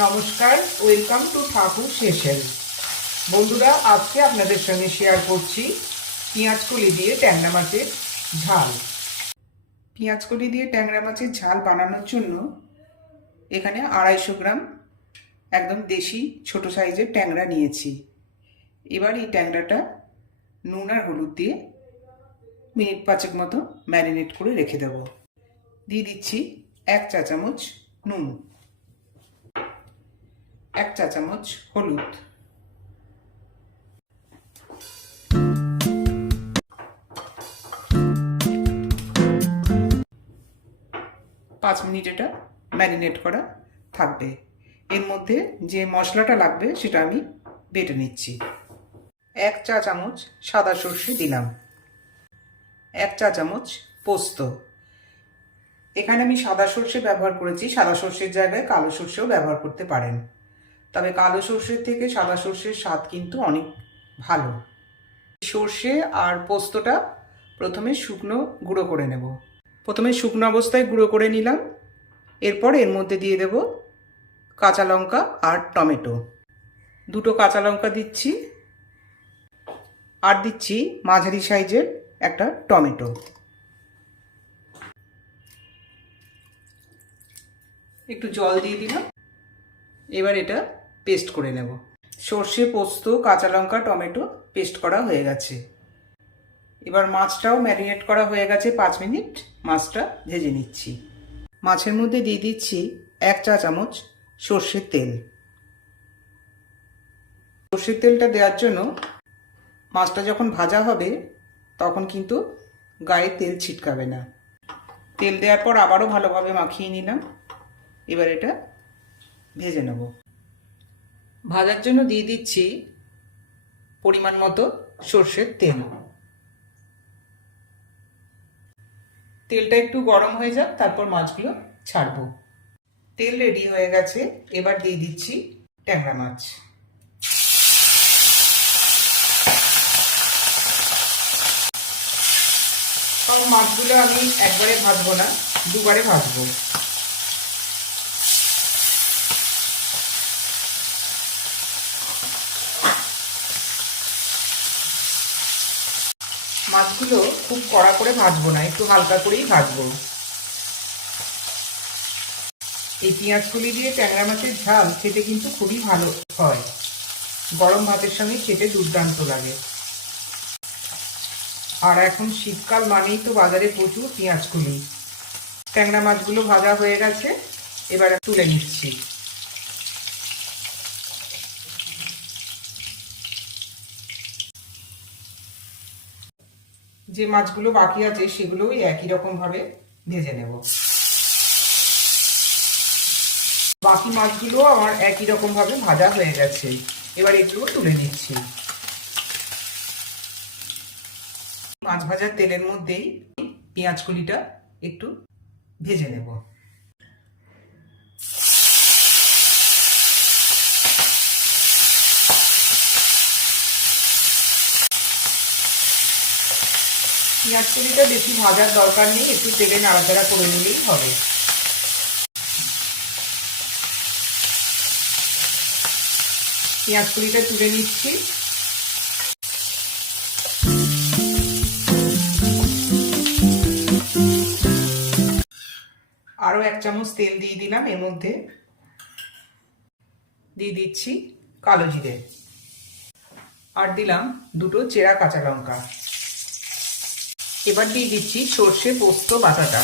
নমস্কার, welcome to ঠাকুর সেশেল। বন্ধুরা, আজকে আপনাদের সঙ্গে শেয়ার করছি পেঁয়াজকলি দিয়ে ট্যাংরা মাছের ঝাল। পেঁয়াজকলি দিয়ে ট্যাংরা মাছের ঝাল বানানোর জন্য এখানে 250 গ্রাম একদম দেশি ছোট সাইজের ট্যাংরা নিয়েছি। এবার এই ট্যাংরাটা নুন আর হলুদ দিয়ে মিনিট 5 মতো ম্যারিনেট করে রেখে দেব। দিয়ে দিচ্ছি 1 চা চামচ নুন, 1 চা চামচ হলুদ, 5 মিনিট এটা ম্যারিনেট করা থাকবে। এর মধ্যে যে মশলাটা লাগবে সেটা আমি বেটে নিচ্ছি। 1 চা চামচ সাদা সর্ষে দিলাম, 1 চা চামচ পোস্ত। এখানে আমি সাদা সর্ষে ব্যবহার করেছি, সাদা সর্ষের জায়গায় কালো সর্ষেও ব্যবহার করতে পারেন, তবে কালো সর্ষের থেকে সাদা সর্ষের স্বাদ কিন্তু অনেক ভালো। সর্ষে আর পোস্তটা প্রথমে শুকনো গুঁড়ো করে নেব। প্রথমে শুকনো অবস্থায় গুঁড়ো করে নিলাম। এরপর এর মধ্যে দিয়ে দেব কাঁচা লঙ্কা আর টমেটো। 2টো কাঁচা লঙ্কা দিচ্ছি, আর দিচ্ছি মাঝারি সাইজের একটা টমেটো। একটু জল দিয়ে দিলাম। এবার এটা পেস্ট করে নেব। সর্ষে, পোস্ত, কাঁচা লঙ্কা, টমেটো পেস্ট করা হয়ে গেছে। এবার মাছটাও ম্যারিনেট করা হয়ে গেছে 5 মিনিট। মাছটা ভেজে নিচ্ছি। মাছের মধ্যে দিয়ে দিচ্ছি 1 চা চামচ সর্ষের তেল। সর্ষের তেলটা দেওয়ার জন্য মাছটা যখন ভাজা হবে তখন কিন্তু গায়ে তেল ছিটকাবে না। তেল দেওয়ার পর আবারও ভালোভাবে মাখিয়ে নিলাম। এবার এটা ভেজে নেব। ভাজার জন্য দিয়ে দিচ্ছি পরিমাণ মতো সর্ষের তেল। তেলটা একটু গরম হয়ে যাক, তারপর মাছগুলো ছাড়বো। তেল রেডি হয়ে গেছে। এবার দিয়ে দিচ্ছি ট্যাংরা মাছ। কারণ মাছগুলো আমি একবারে ভাজবো না, দুবারে ভাজবো। মাছগুলো খুব কড়া করে ভাজবো না, একটু হালকা করেই ভাজবো। এই পেঁয়াজকলি দিয়ে ট্যাংরা মাছের ঝাল খেতে কিন্তু খুবই ভালো হয়। গরম ভাতের সঙ্গে খেতে দুর্দান্ত লাগে। আর এখন শীতকাল মানেই তো বাজারে প্রচুর পেঁয়াজকলি। ট্যাংরা মাছগুলো ভাজা হয়ে গেছে। এবার তুলে নিচ্ছি। যে মাছগুলো বাকি আছে সেগুলো একই রকম ভাবে ভেজে নেব। বাকি মাছগুলো আমার একই রকম ভাবে ভাজা হয়ে গেছে। এবার এগুলো তুলে নিচ্ছি। মাছ ভাজার তেলের মধ্যেই পেঁয়াজকলিটা একটু ভেজে নেব। পেঁয়াজকলিটা বেশি ভাজার দরকার নেই, একটু তেলে নাড়াচাড়া করে নিলেই হবে। পেঁয়াজকলিটা তুলে নিচ্ছি। আরও 1 চামচ তেল দিয়ে দিলাম। এর মধ্যে দিয়ে দিচ্ছি কালো জিরে, আর দিলাম 2টো চেরা কাঁচা লঙ্কা। এবার দিয়ে দিচ্ছি সর্ষে পোস্ত বাটাটা।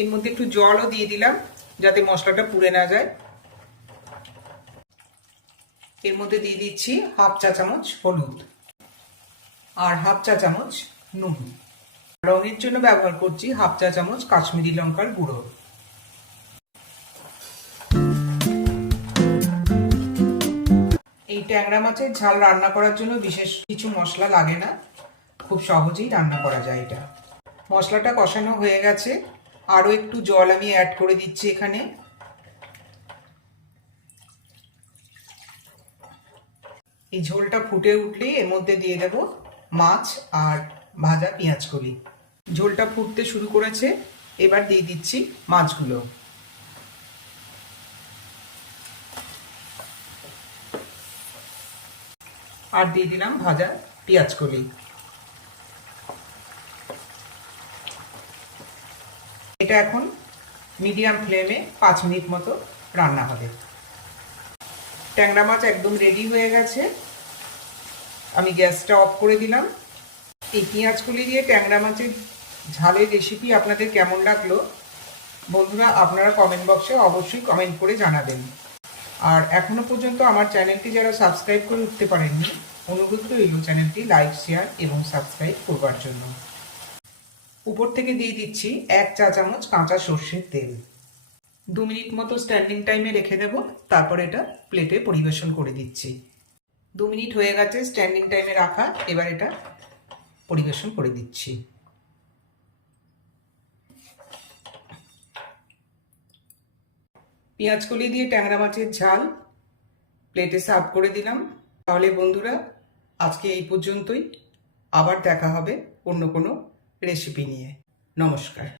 এর মধ্যে একটু জলও দিয়ে দিলাম যাতে মশলাটা পুড়ে না যায়। এর মধ্যে দিয়ে দিচ্ছি 1/2 চা চামচ হলুদ আর 1/2 চা চামচ নুন। রঙের জন্য ব্যবহার করছি 1/2 চা চামচ কাশ্মীরি লঙ্কার গুঁড়ো। এই ট্যাংরা মাছের ঝাল রান্না করার জন্য বিশেষ কিছু মশলা লাগে না, খুব সহজেই রান্না করা যায় এটা। মশলাটা কষানো হয়ে গেছে। আরও একটু জল আমি অ্যাড করে দিচ্ছি এখানে। এই ঝোলটা ফুটে উঠলেই এর মধ্যে দিয়ে দেব মাছ আর ভাজা পেঁয়াজকলি। ঝোলটা ফুটতে শুরু করেছে। এবার দিয়ে দিচ্ছি মাছগুলো। আর দিয়ে দিলাম ভাজা পেঁয়াজ কলি। এটা এখন মিডিয়াম ফ্লেমে 5 মিনিট মতো রান্না হবে। ট্যাংরা মাছ একদম রেডি হয়ে গেছে। আমি গ্যাসটা অফ করে দিলাম। এই পেঁয়াজ কলি দিয়ে ট্যাংরা মাছের ঝালের রেসিপি আপনাদের কেমন লাগলো বন্ধুরা, আপনারা কমেন্ট বক্সে অবশ্যই কমেন্ট করে জানাবেন। আর এখনো পর্যন্ত আমার চ্যানেলটি যারা সাবস্ক্রাইব করে উঠতে পারেননি, অনুরোধ রইল চ্যানেলটি লাইক, শেয়ার এবং সাবস্ক্রাইব করবার জন্য। উপর থেকে দিয়ে দিচ্ছি 1 চা চামচ কাঁচা সর্ষের তেল। 2 মিনিট মতো স্ট্যান্ডিং টাইমে রেখে দেব, তারপর এটা প্লেটে পরিবেশন করে দিচ্ছি। 2 মিনিট হয়ে গেছে স্ট্যান্ডিং টাইমে রাখা, এবার এটা পরিবেশন করে দিচ্ছি। পেঁয়াজ কলি দিয়ে ট্যাংরা মাছের ঝাল প্লেটে সার্ভ করে দিলাম। তাহলে বন্ধুরা, আজকে এই পর্যন্তই। আবার দেখা হবে অন্য কোনো রেসিপি নিয়ে। নমস্কার।